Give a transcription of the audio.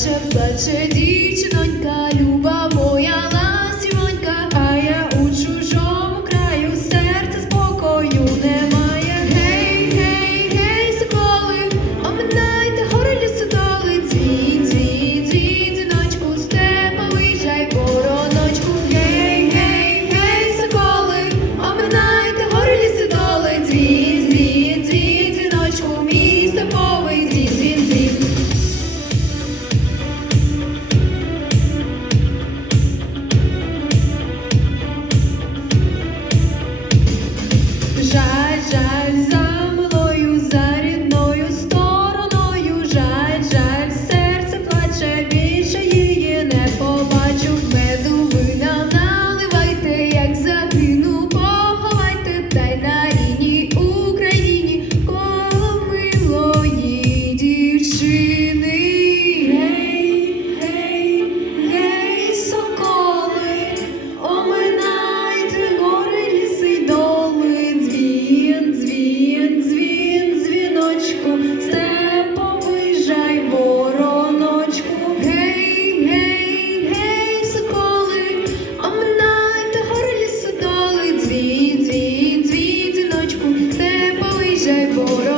плаче, плаче дівчинонька, люба coração.